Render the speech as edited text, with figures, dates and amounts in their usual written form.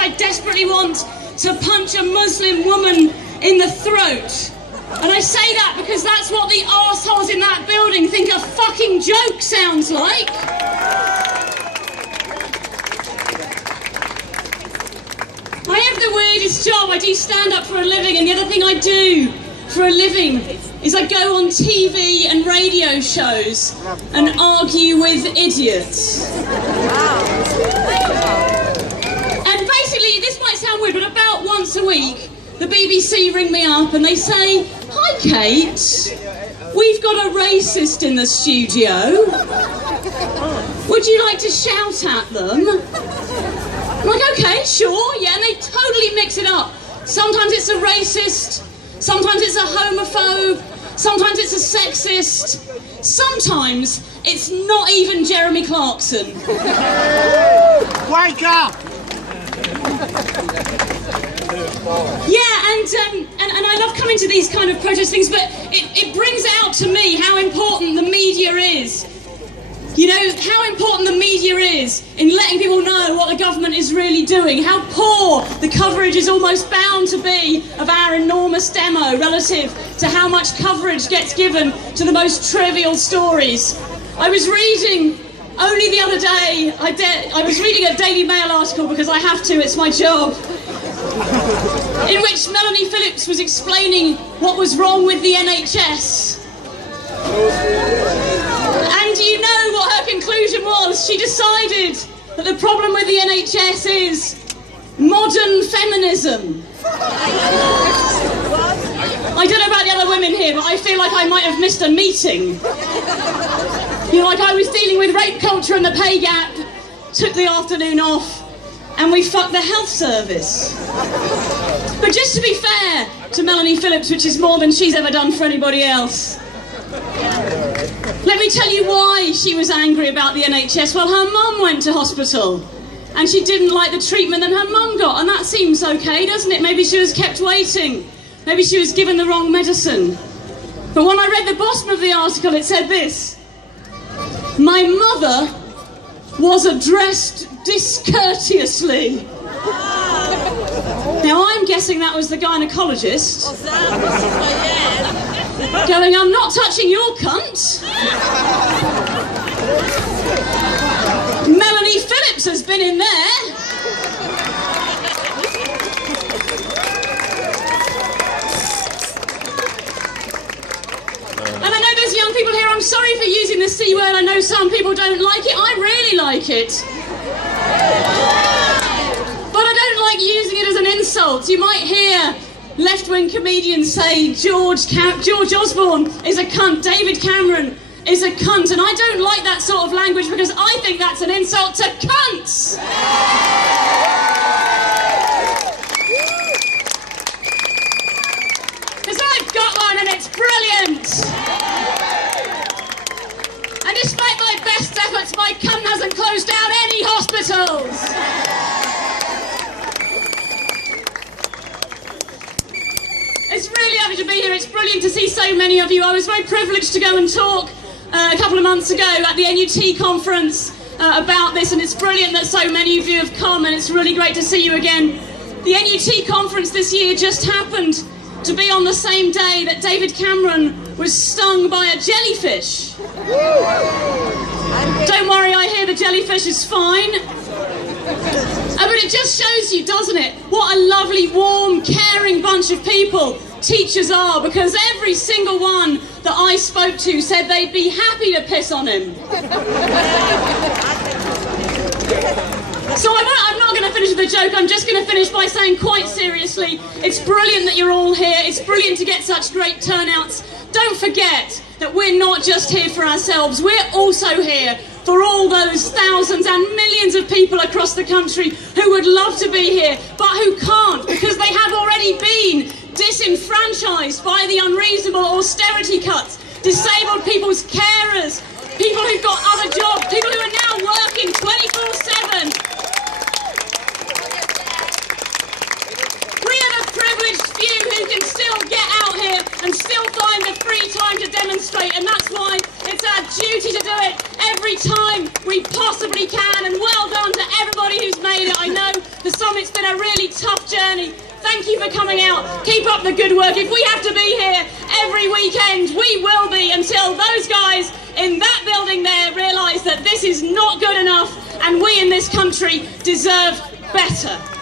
I desperately want to punch a Muslim woman in the throat. And I say that because that's what the arseholes in that building think a fucking joke sounds like. I have the weirdest job. I do stand up for a living, and the other thing I do for a living is I go on TV and radio shows and argue with idiots. And basically, this might sound weird, but about once a week, the BBC ring me up and they say, "Hi Kate, we've got a racist in the studio. Would you like to shout at them?" I'm like, "Okay, sure, yeah," and they totally mix it up. Sometimes it's a racist, sometimes it's a homophobe, sometimes it's a sexist, sometimes it's not even Jeremy Clarkson. Wake up! Yeah, and I love coming to these kind of protest things, but it brings out to me how important the media is. You know, how important the media is in letting people know what the government is really doing, how poor the coverage is almost bound to be of our enormous demo relative to how much coverage gets given to the most trivial stories. I was reading, only the other day, I was reading a Daily Mail article because I have to, it's my job, in which Melanie Phillips was explaining what was wrong with the NHS. And you know what her conclusion was? She decided that the problem with the NHS is modern feminism. I don't know about the other women here, but I feel like I might have missed a meeting. You know, like I was dealing with rape culture and the pay gap, took the afternoon off, and we fucked the health service. But just to be fair to Melanie Phillips, which is more than she's ever done for anybody else, let me tell you why she was angry about the NHS. Well, her mum went to hospital and she didn't like the treatment that her mum got, and that seems okay, doesn't it? Maybe she was kept waiting. Maybe she was given the wrong medicine. But when I read the bottom of the article, it said this: "My mother was addressed discourteously." Now, I'm guessing that was the gynecologist going, "I'm not touching your cunt." Melanie Phillips has been in there. And I know there's young people here, I'm sorry for using the C word, I know some people don't like it, I really like it. But I don't like using it as an insult. You might hear left-wing comedians say George Osborne is a cunt, David Cameron is a cunt, and I don't like that sort of language because I think that's an insult to cunts. Because I've got one and it's brilliant. And despite my best efforts, my cunt hasn't closed down any hospitals. It's really happy to be here. It's brilliant to see so many of you. I was very privileged to go and talk a couple of months ago at the NUT conference about this, and it's brilliant that so many of you have come, and it's really great to see you again. The NUT conference this year just happened to be on the same day that David Cameron was stung by a jellyfish. Don't worry, I hear the jellyfish is fine. But it just shows you, doesn't it, what a lovely, warm, caring bunch of people teachers are, because every single one that I spoke to said they'd be happy to piss on him. So I'm not going to finish with a joke, I'm just going to finish by saying quite seriously, it's brilliant that you're all here, it's brilliant to get such great turnouts. Don't forget that we're not just here for ourselves, we're also here for all those thousands and millions of people across the country who would love to be here, but who can't because they have already been disenfranchised by the unreasonable austerity cuts, disabled people's carers, people who've got other jobs, people who are now working 24/7. We are the privileged few who can still get out here and still find the free time to demonstrate, and that's why it's our duty to do it every time we possibly can. And well done to everybody who's made it. I know The summit's been a really tough journey. Thank you for coming out. Keep up the good work. If we have to be here every weekend, we will be until those guys in that building there realise that this is not good enough and we in this country deserve better.